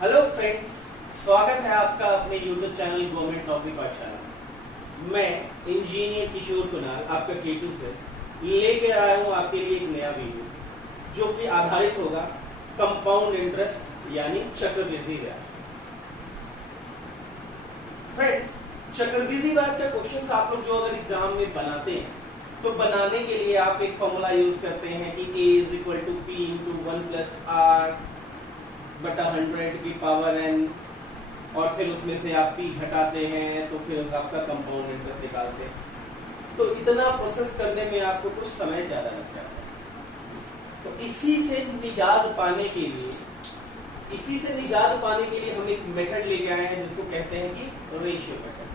Hello friends, स्वागत है आपका अपने YouTube चैनल गवर्नमेंट नौकरी पाठशाला। मैं इंजीनियर किशोर कुणाल आपका K2 से लेके आया हूँ आपके लिए एक नया वीडियो जो कि आधारित होगा कंपाउंड इंटरेस्ट यानी चक्रवृद्धि ब्याज। फ्रेंड्स, चक्रवृद्धि ब्याज का क्वेश्चन आप लोग जो अगर एग्जाम में बनाते हैं तो बनाने के लिए आप एक फॉर्मूला यूज करते हैं कि A is equal to P into 1 plus R बटा 100 की पावर n, और फिर उसमें से आप P घटाते हैं तो फिर उस आपका कंपाउंड इंटरेस्ट निकालते हैं। तो इतना प्रोसेस करने में आपको कुछ समय ज्यादा लग जाता है। तो इसी से निजात पाने के लिए हम एक मेथड लेके आए हैं जिसको कहते हैं कि रेशियो मेथड।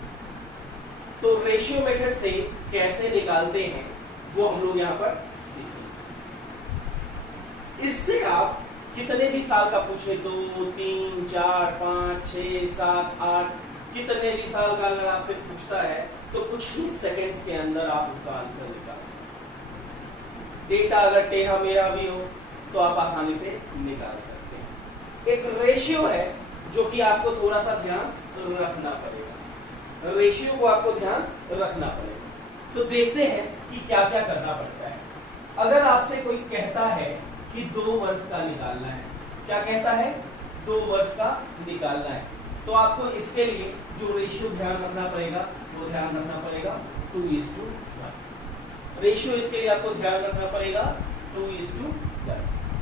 तो रेशियो मेथड से कैसे निकालते हैं वो हम लोग यहाँ पर सीखेंगे। इससे आप कितने भी साल का पूछे, 2, 3, 4, 5, 6, 7, 8 कितने भी साल का अगर आपसे पूछता है तो कुछ ही सेकंड्स के अंदर आप उसका आंसर निकाल सकते। डेटा अगर टेढ़ा मेढ़ा भी हो तो आप आसानी से निकाल सकते हैं। एक रेशियो है जो कि आपको थोड़ा सा ध्यान रखना पड़ेगा। रेशियो को आपको ध्यान रखना पड़ेगा। तो देखते हैं कि क्या क्या करना पड़ता है। अगर आपसे कोई कहता है कि 2 वर्ष का निकालना है, क्या कहता है? 2 वर्ष का निकालना है, तो आपको इसके लिए जो रेशियो ध्यान रखना पड़ेगा वो ध्यान रखना पड़ेगा 2:1। रेशियो इसके लिए आपको ध्यान रखना पड़ेगा 2:1।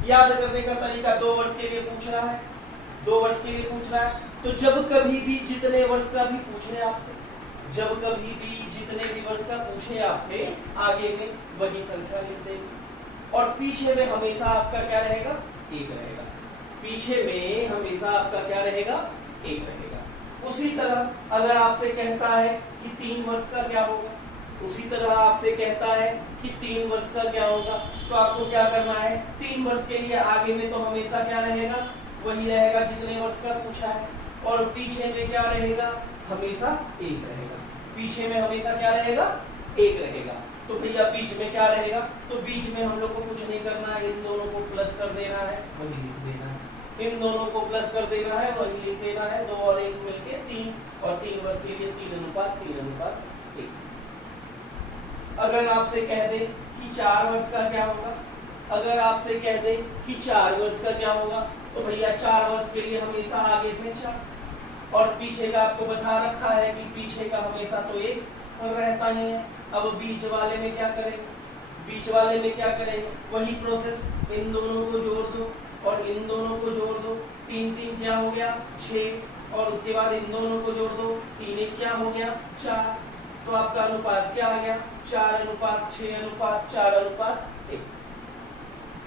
याद करने का तरीका, 2 वर्ष के लिए पूछ रहा है, 2 वर्ष के लिए पूछ रहा है, तो जब कभी भी जितने वर्ष का भी पूछे आपसे, जब कभी भी जितने भी वर्ष का पूछे आपसे, आगे में वही संख्या लिख देंगे और पीछे में हमेशा आपका क्या रहेगा? 1 रहेगा। पीछे में हमेशा आपका क्या रहेगा? 1 रहेगा। उसी तरह अगर आपसे कहता है कि 3 वर्ष का क्या होगा, उसी तरह आपसे कहता है कि 3 वर्ष का क्या होगा, तो आपको क्या करना है? 3 वर्ष के लिए आगे में तो हमेशा क्या रहेगा? वही रहेगा जितने वर्ष का पूछा है, और पीछे में क्या रहेगा? हमेशा 1 रहेगा। पीछे में हमेशा क्या रहेगा? 1 रहेगा। तो भैया बीच में क्या रहेगा? तो बीच में हम लोग को कुछ नहीं करना है, इन दोनों को प्लस कर देना है, वही लिख देना है। इन दोनों को प्लस कर देना है, वही लिख देना है। 2 और 1 मिलके 3, और 3 वर्ष के लिए 3:3:1। अगर आपसे कह दे कि 4 वर्ष का क्या होगा, अगर आपसे कह दे कि 4 वर्ष का क्या होगा, तो भैया 4 वर्ष के लिए हमेशा आगे से 4, और पीछे का आपको बता रखा है कि पीछे का हमेशा तो 1 रहता ही है। अब बीच वाले में क्या करेंगे? बीच वाले में क्या करेंगे? वही प्रोसेस, इन दोनों को जोड़ दो और इन दोनों को जोड़ दो। 3 क्या हो गया? 6, और उसके बाद इन दोनों को जोड़ दो। 3 क्या हो गया? 4। तो आपका अनुपात क्या आ गया? 4:6:4:1।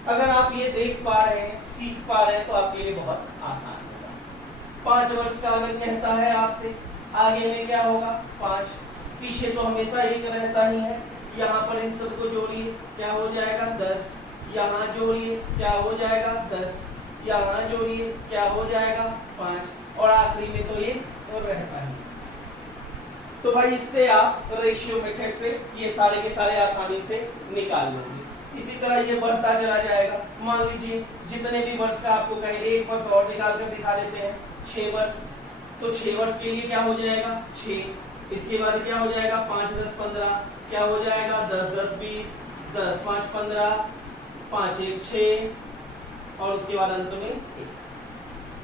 अगर आप ये देख पा रहे हैं, सीख पा रहे हैं, तो आपके लिए बहुत आसान होगा। 5 वर्ष का अगर कहता है आपसे, आगे में क्या होगा? 5। पीछे तो हमेशा 1 रहता ही है। यहाँ पर इन सबको जोड़िए, क्या हो जाएगा? 10। यहाँ जोड़िए, क्या हो जाएगा? 10। यहाँ जोड़िए, क्या हो जाएगा? 5, और आखिरी में तो 1 और रहता है। तो भाई इससे आप रेशियो मेथड से ये सारे के सारे आसानी से निकाल लोगे। इसी तरह ये बढ़ता चला जाएगा। मान लीजिए जितने भी वर्ष का आपको कहे, 1 वर्ष और निकाल कर दिखा देते हैं, 6 वर्ष। तो 6 वर्ष के लिए क्या हो जाएगा? 6। इसके बाद क्या हो जाएगा? 5, 10, 15, क्या हो जाएगा? 10, 10, 20, 10, 5, 15, 5, 1, 6, और उसके बाद अंत में 1।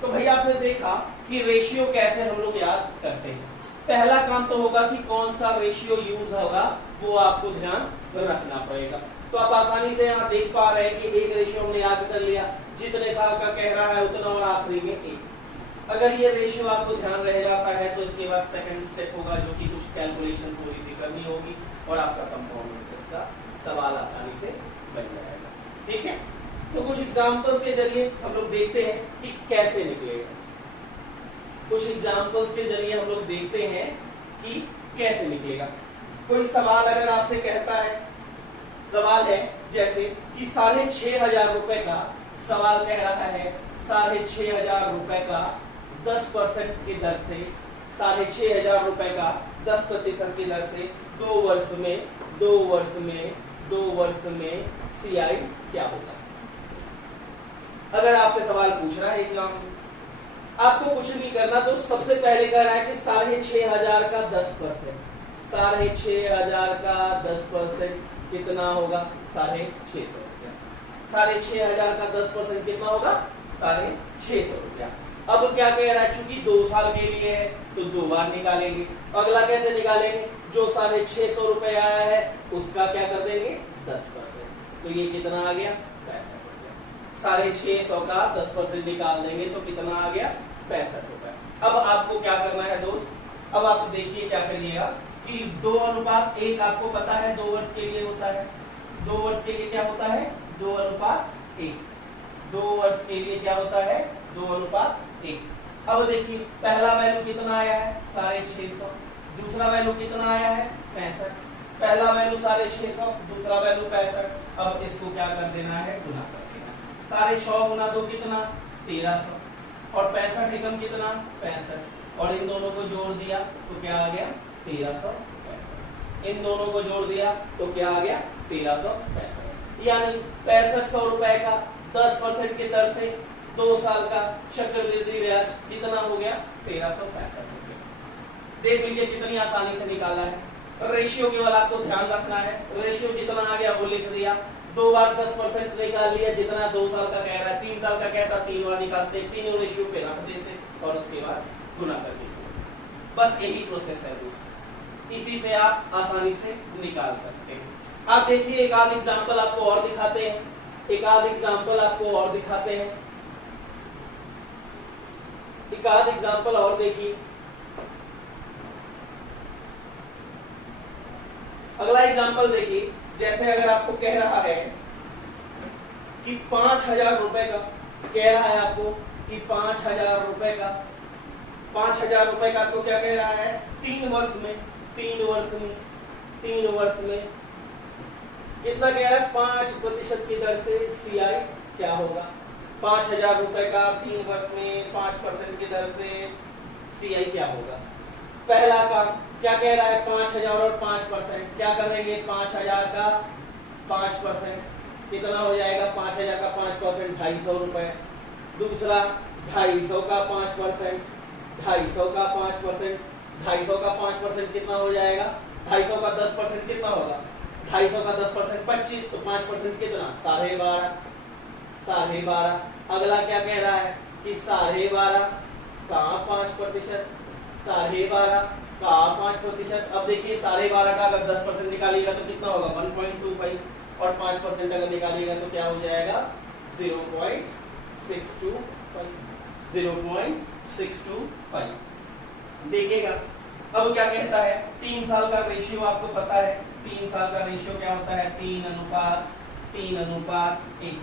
तो भाई आपने देखा कि रेशियो कैसे हम लोग याद करते हैं। पहला काम तो होगा कि कौन सा रेशियो यूज होगा वो आपको ध्यान रखना पड़ेगा। तो आप आसानी से यहाँ देख पा रहे हैं कि एक रेशियो हमने याद कर लिया, जितने साल का कह रहा है उतना, और आखिरी में 1। अगर ये रेशियो आपको ध्यान रह जाता है तो इसके बाद सेकंड स्टेप होगा जो कि कुछ कैलकुलेशन थोड़ी सी करनी होगी, और आपका कंपाउंड इंटरेस्ट का सवाल आसानी से बन जाएगा। ठीक है, तो कुछ एग्जांपल्स के जरिए हम लोग देखते हैं कि कैसे निकलेगा। कुछ एग्जांपल्स के जरिए हम लोग देखते हैं कि कैसे निकलेगा। कोई सवाल अगर आपसे कहता है, सवाल है जैसे कि 6,500 रुपए का सवाल कह रहा है, 6,500 रुपए का 10% की दर से, 6,500 रुपए का 10% की दर से 2 वर्ष में CI क्या होगा? अगर आपसे सवाल पूछ रहा है एग्जाम में, आपको कुछ नहीं करना, तो सबसे पहले कह रहा है कि 6,500 का 10%, 6,500 का 10% कितना होगा? 650 रुपया। 6,500 का 10% कितना होगा? 650 रुपया। अब क्या कह रहा है, चूंकि 2 साल के लिए है तो 2 बार निकालेंगे। अगला कैसे निकालेंगे? जो 650 रुपए आया है उसका क्या कर देंगे? 10%। तो ये कितना आ गया? 65 रुपया। 650 का 10% निकाल देंगे तो कितना आ गया? 65 रुपए। अब आपको क्या करना है दोस्त? अब आप देखिए क्या करिएगा कि 2:1 आपको पता है 2 वर्ष के लिए होता है। 2 वर्ष के लिए क्या होता है? 2:1। 2 वर्ष के लिए क्या होता है? 2:1। अब देखिए पहला वैल्यू कितना आया है? 650। दूसरा वैल्यू कितना आया है? 65। पहला वैल्यू 650, दूसरा वैल्यू 65। अब इसको क्या कर देना है? गुना कर देना। 6.5 गुना 2 कितना? 1300। और 65 एकम कितना? 65। और इन दोनों को जोड़ दिया तो क्या आ गया? 1365। इन दोनों को जोड़ दिया तो क्या आ गया? 1365। यानी 6500 रुपए का 10% की दर से 2 साल का चक्रवृद्धि ब्याज कितना हो गया? 1365 रुपए। देख लीजिए कितनी आसानी से निकाला है। रेशियो केवल आपको ध्यान रखना है, रेशियो जितना आ गया वो लिख दिया। 2 बार 10% निकाल लिया, जितना 2 साल का कह रहा है, 3 साल का कहता 3 बार निकालते, तीनों रेशियो पे रख देते और उसके बाद गुना कर देते। बस यही प्रोसेस है दोस्त, इसी से आप आसानी से निकाल सकते हैं। आप देखिए एक आध एग्जाम्पल आपको और दिखाते हैं, एक आध एग्जाम्पल आपको और दिखाते हैं, एक आध एग्जाम्पल और देखिए। अगला एग्जाम्पल देखिए, जैसे अगर आपको कह रहा है कि 5,000 रुपए का, कह रहा है आपको कि 5,000 रुपए का, 5,000 रुपए का आपको क्या कह रहा है? 3 वर्ष में कितना कह रहा है? 5% की दर से सीआई क्या होगा? 5,000 रुपए का 3 वर्ष में 5% की दर से सीआई क्या होगा? पहला काम क्या कह रहा है? 5,000 और 5%, क्या कर देंगे? 5,000 का 5% कितना हो जाएगा? 5,000 का 5% 250 रुपए। दूसरा 250 का 5%, 250 का 5%, 250 का 5% कितना हो जाएगा? 250 का 10% कितना होगा? 250 का 10% 25, तो 5% कितना? 12.5। अगला क्या कह रहा है कि 12.5 का 5%, 12.5 का 5%। अब देखिए 12.5 का अगर 10% निकालिएगा तो कितना होगा? 1.25, और 5% अगर निकालिएगा तो क्या हो जाएगा? 0.625। देखिएगा अब क्या कहता है? 3 साल का रेशियो आपको पता है, 3 साल का रेशियो क्या होता है? 3:1।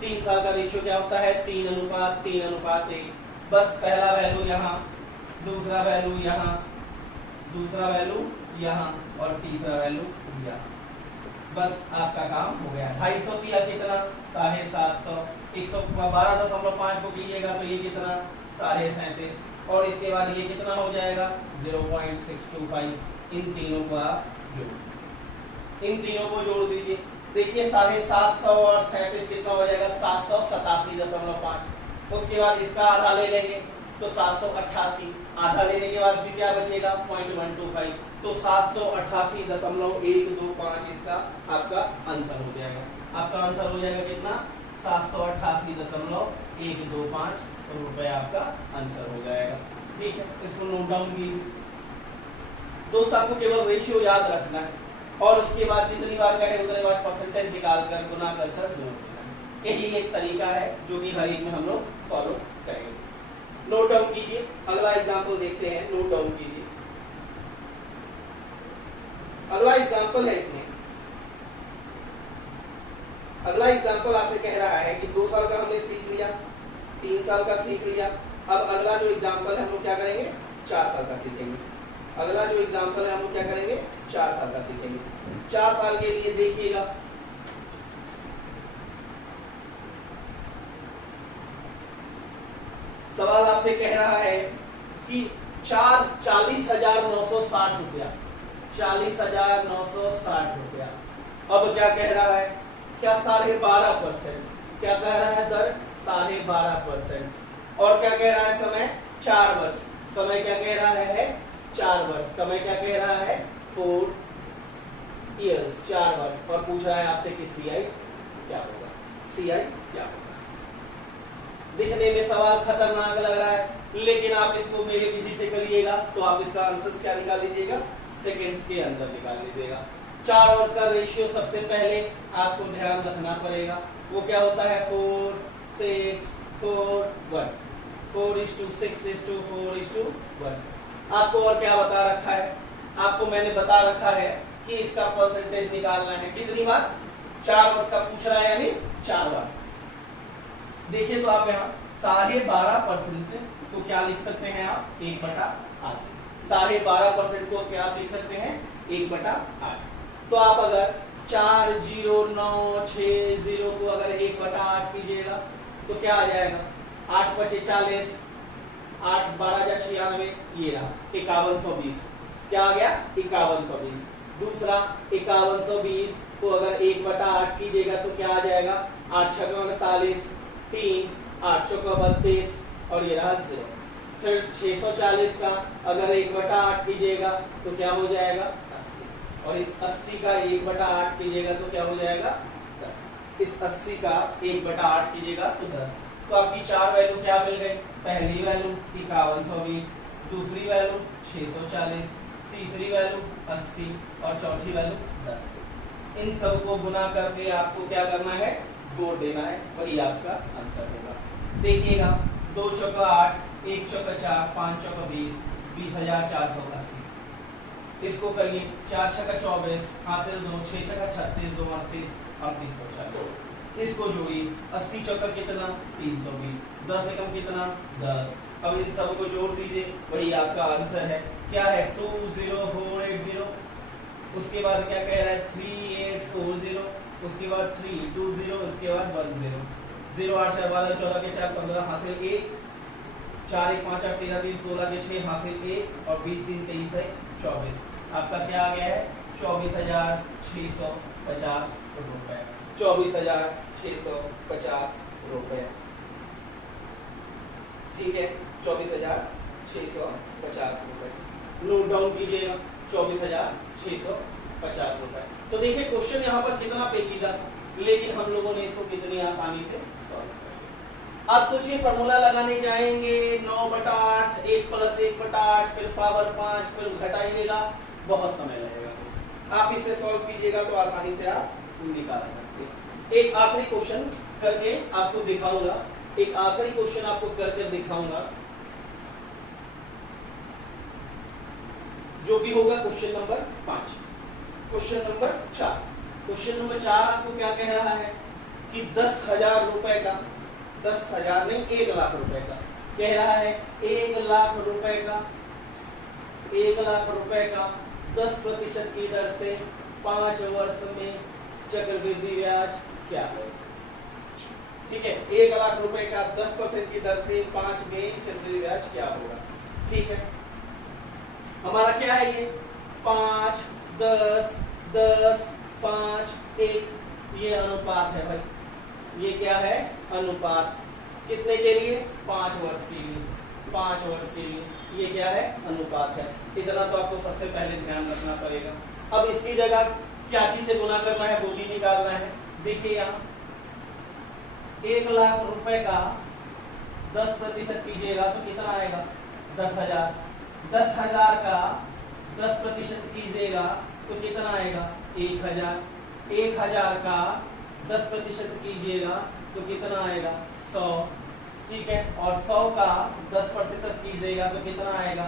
3 साल का रेशियो क्या होता है? 3:1। बस पहला वैल्यू यहाँ, दूसरा वैल्यू यहाँ, दूसरा वैल्यु यहाँ और तीसरा वैल्यू यहाँ। बस आपका काम हो गया। 250 किया कितना? 750। 112.5 को कीजिएगा तो ये कितना? 37.5। और इसके बाद ये कितना हो जाएगा? 0.625। इन तीनों को आप जोड़ दीजिए। देखिए 750 और 37 कितना हो जाएगा? 787.5। उसके बाद इसका आधा ले लेंगे तो 788। आधा लेने के बाद भी क्या बचेगा? 0.125। तो 788.125 इसका आपका आंसर हो जाएगा। आपका आंसर हो जाएगा कितना? 788.125 रुपए आपका आंसर हो जाएगा। ठीक है, इसको नोट डाउन कीजिए दोस्त। आपको केवल रेशियो याद रखना है और उसके बाद जितनी बार कहे उतनी बार परसेंटेज निकाल कर गुना कर जोड़ देना। यही एक तरीका है जो कि हर एक में हम लोग फॉलो करेंगे। नोट डाउन कीजिए। अगला एग्जाम्पल देखते हैं, नोट डाउन कीजिए। अगला एग्जाम्पल है इसमें, अगला एग्जाम्पल आपसे कह रहा है कि 2 साल का हमने सीख लिया, 3 साल का सीख लिया। अब अगला जो एग्जाम्पल है हम लोग क्या करेंगे? 4 साल का सीखेंगे। अगला जो एग्जाम्पल है हम लोग क्या करेंगे? 4 साल का सीखेंगे। 4 साल के लिए देखिएगा, सवाल आपसे कह रहा है कि 40,960 रुपया, 40,960 रुपया। अब क्या कह रहा है? क्या 12.5%? क्या कह रहा है? दर 12.5%। और क्या कह रहा है समय 4 वर्ष, समय क्या कह रहा है 4 वर्ष, समय क्या कह रहा है 4 इयर्स 4 वर्ष। और पूछ रहा है आपसे कि CI क्या होगा, CI क्या होगा। दिखने में सवाल खतरनाक लग रहा है, लेकिन आप इसको मेरे विधि से करिएगा तो आप इसका आंसर क्या निकाल लीजिएगा, सेकंड्स के अंदर निकाल लीजिएगा। 4 वर्ष का रेशियो सबसे पहले आपको ध्यान रखना पड़ेगा, वो क्या होता है 4 6 4 1, 4:6:4:1। आपको और क्या बता रखा है, आपको मैंने बता रखा है कि इसका परसेंटेज निकालना है। कितनी बार, 4 वर्ष का पूछ रहा है यानी 4 बार। देखिए तो आप यहाँ 12.5% को क्या लिख सकते हैं आप 1/8। 12.5% को क्या लिख सकते हैं 1/8। तो आप अगर 40960 को अगर 1/8 कीजिएगा तो क्या आ जाएगा 8×5=40, 8×12=96, ये रहा 5120। क्या आ गया 5120। दूसरा 5120 को अगर 1/8 कीजिएगा तो क्या आ जाएगा 8×6=48, 3, 8×4=32 और ये रहा 0। फिर 640 का अगर 1/8 कीजिएगा तो क्या हो जाएगा 80, और इस 80 का 1/8 कीजिएगा तो क्या हो जाएगा 10। इस 80 का 1/8 कीजिएगा तो 10। तो आपकी 4 वैल्यू क्या मिल गई, पहली वैल्यू 5120, दूसरी वैल्यू 640, तीसरी वैल्यू 80 और चौथी वैल्यू 10। इन सब को गुना करके आपको क्या करना है, जोड़ देना है, वही आपका आंसर होगा। देखिएगा 2 चौका 8, 1 चौका 4, 5 चौका 20, 20,480। इसको करिए 4 छक्का 24, हासिल 2, 6 छक्का 36, 2 38, 3840। इसको जोड़िए 80 चौका कितना 320, 10 एकम कितना 10। अब इन सब को जोड़ दीजिए, वही आपका आंसर है। क्या है 20480। उसके बाद क्या कह रहा है 3840, उसके बाद 320, उसके बाद 10। 0 8 4 12 14 के 4 15 हासिल 1, 4 1 5 8 13 3 16 के 6 हासिल 1 और 20 3 23 है 24। आपका क्या आ गया है 24,650 रुपए। 24,650 रुपए। ठीक है 24,650 रुपए नोट डाउन कीजिएगा, 24,650 रुपए। तो देखिए क्वेश्चन यहाँ पर कितना पेचीदा, लेकिन हम लोगों ने इसको कितनी आसानी से सॉल्व कर लिया। आप सोचिए फॉर्मूला लगाने जाएंगे 9/8, 1 + 1/8, फिर पावर 5, फिर घटाइएगा, बहुत समय लगेगा। आप इसे सॉल्व कीजिएगा तो आसानी से आप निकाल सकते हैं। एक आखिरी क्वेश्चन करके आपको दिखाऊंगा, एक आखिरी क्वेश्चन आपको करके दिखाऊंगा, जो भी होगा question number 5। Question number 4, question number 4 आपको क्या कह रहा है कि 10,000 रुपए का, 10,000 नहीं 1 लाख रुपए का कह रहा है, 1 लाख रुपए का, 1 लाख रुपए का 10% की दर से 5 वर्ष में चक्रवृद्धि ब्याज क्या है। ठीक है 1 लाख रुपए का 10% की दर से 5 में चक्रवृद्धि ब्याज क्या होगा। ठीक है हमारा क्या है ये 5 10 10 5 1, ये अनुपात है भाई, ये क्या है अनुपात। कितने के लिए 5 वर्ष के लिए, 5 वर्ष के लिए ये क्या है अनुपात है। इतना तो आपको सबसे पहले ध्यान रखना पड़ेगा। अब इसकी जगह क्या चीज से गुना करना है वो भी निकालना है। देखिए यहाँ 1 लाख रुपए का 10% कीजिएगा तो कितना आएगा 10,000। 10,000 का 10% कीजिएगा तो कितना आएगा 1,000। 1,000 का 10% कीजिएगा तो कितना आएगा 100। ठीक है और 100 का 10% कीजिएगा तो कितना आएगा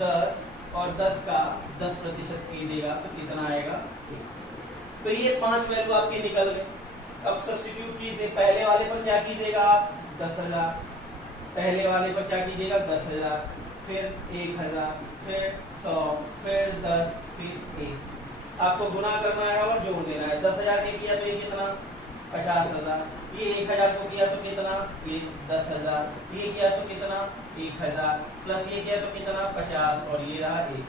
10 और 10 का 10% कीजिएगा तो कितना आएगा 1। तो ये 5 वैल्यू आपकी निकल गए। अब सब्स्टिट्यूट कीजिए, पहले वाले पर क्या कीजिएगा आप 10,000, पहले वाले पर क्या कीजिएगा 10,000, फिर 1,000, फिर 100, फिर 10, फिर 1। आपको गुना करना है और जोड़ देना है। 10,000 के किया तो ये कितना 50,000, ये 1,000 को किया तो कितना ये 10,000, ये किया तो कितना 1,000, प्लस ये किया तो कितना 50 और ये रहा 1।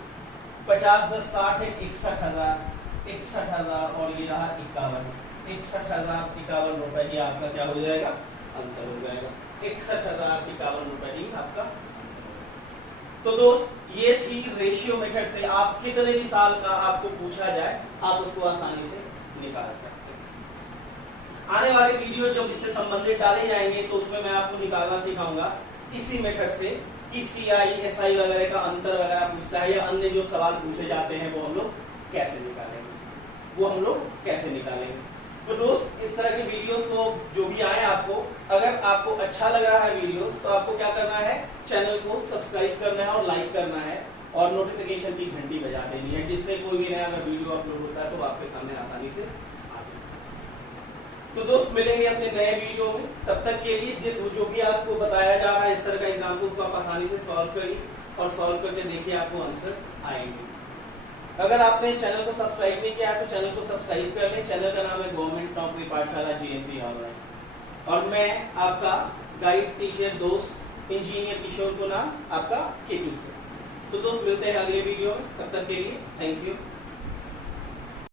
50 10 60 है 61,000, 61,000 और ये रहा 51। 61,051 रुपए, ये आपका क्या हो जाएगा आंसर हो जाएगा 61,051 रुपए। तो दोस्त ये थी रेशियो मेथड से आप कितने भी साल का आपको पूछा जाए आप उसको आसानी से निकाल सकते हैं। आने वाले वीडियो जब इससे संबंधित डाले जाएंगे तो उसमें मैं आपको निकालना सिखाऊंगा इसी मेथड से कि सीआई एसआई वगैरह का अंतर वगैरह पूछता है या अन्य जो सवाल पूछे जाते हैं वो हम लोग कैसे निकालेंगे तो दोस्त इस तरह के वीडियोस को जो भी आए आपको, अगर आपको अच्छा लग रहा है वीडियोस तो आपको क्या करना है, चैनल को सब्सक्राइब करना है और लाइक करना है और नोटिफिकेशन की घंटी बजा देनी है, जिससे कोई भी नया अगर वीडियो अपलोड होता है तो आपके सामने आसानी से आ जाए। तो दोस्त मिलेंगे अपने नए वीडियो में, तब तक के लिए जो भी आपको बताया जा रहा है इस तरह का एग्जाम्पल उसको आप आसानी से सॉल्व करिए और सॉल्व करके देखिए आपको आंसर आएंगे। अगर आपने चैनल को सब्सक्राइब नहीं किया है तो चैनल को सब्सक्राइब कर लें। चैनल का नाम है गवर्नमेंट नौकरी पाठशाला GNP ऑनलाइन और मैं आपका गाइड टीचर दोस्त इंजीनियर किशोर को नाम आपका KTU से। तो दोस्त मिलते हैं अगले वीडियो में, तब तक के लिए थैंक यू।